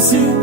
Merci.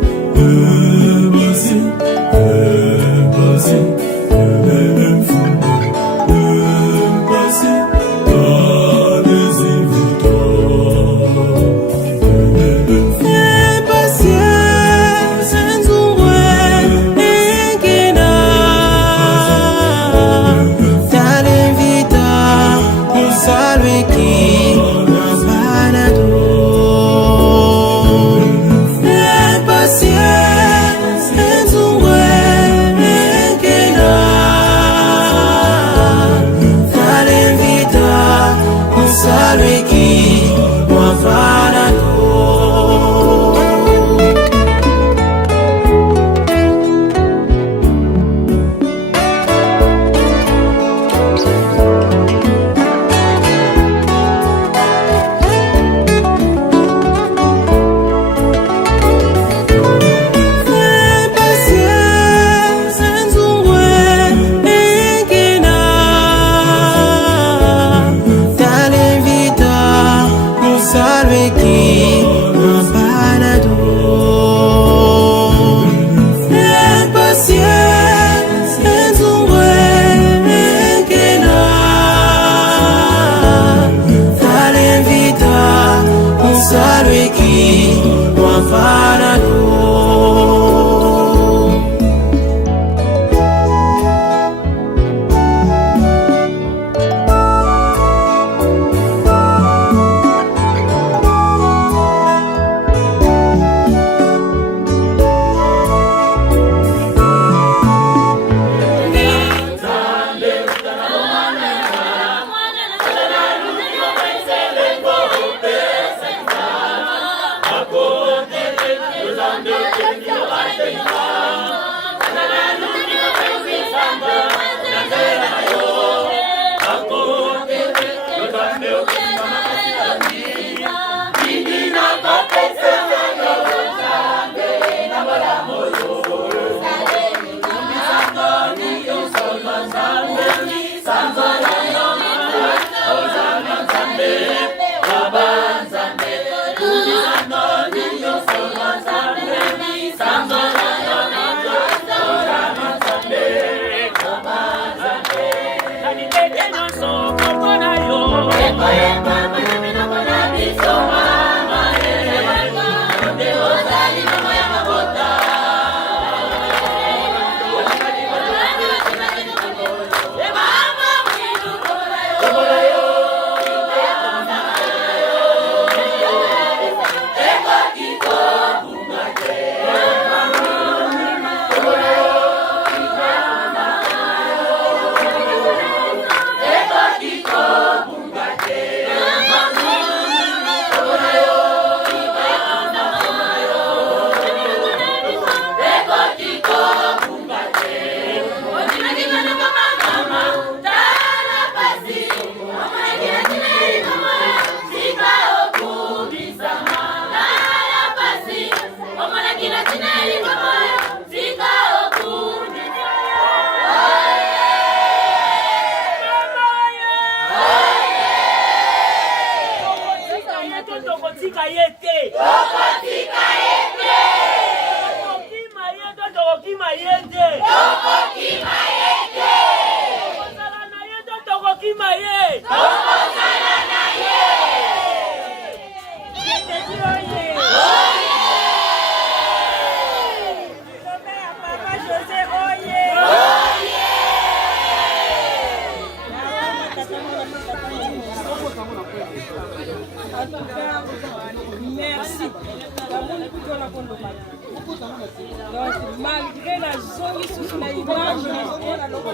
Donc, malgré la zone sous la image,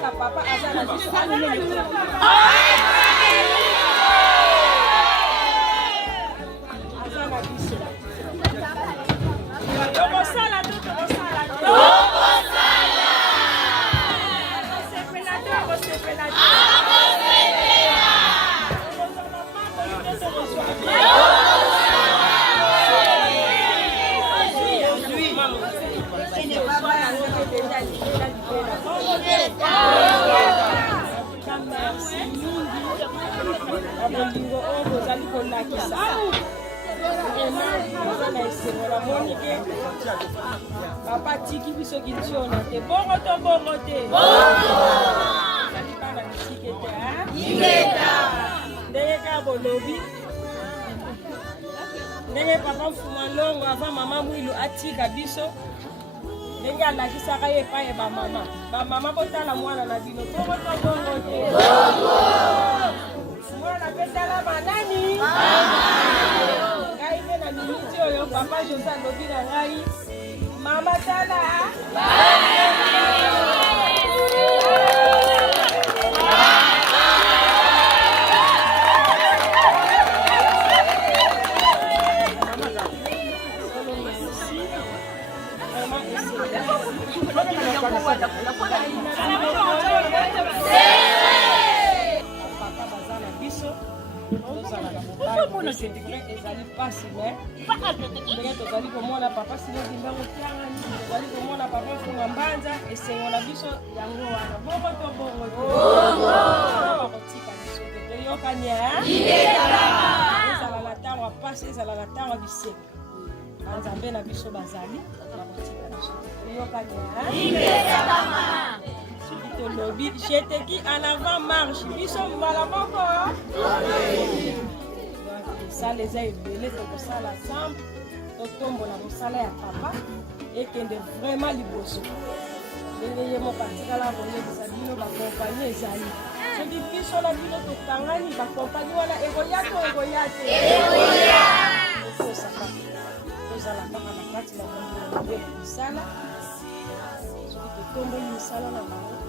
la papa a la tosengola monike papa tiki biso kintiona te bongo to bongo te salipana bisike te ndenge ka bolobi ndenge papa mfuma longo ava mama mwilu atika biso ndenge alakisaka ye epai bamama botala mwana na bino bongo to bongo te mwana petala banani ngai mpe na miniti oyo papa Jose alobi na ngai mama tala ezali pasi me ndenge tozali komona papa Sinodi Mbango Tiangani tozali komona papa Mfunga Mbanza esengo na biso yango wana bongo to bongo bakotika biso te toyokani ezala na ntango ya pasi ezala na ntango ya biseko banzambe na biso bazali bakotika biso toyokani soki tolobi jeteki en avant marche biso mbala moko sala eza ebele tokosala ensemble totombola mosala ya papa ekende vraiment liboso ndenge ye moko atikala koyebisa bino bakompanie ezali soki biso na bino tokangani bakompanie wana ekoya to ekoya te ekosaka tozala kaka na kati na mondelo misala soki totomboli misala na bango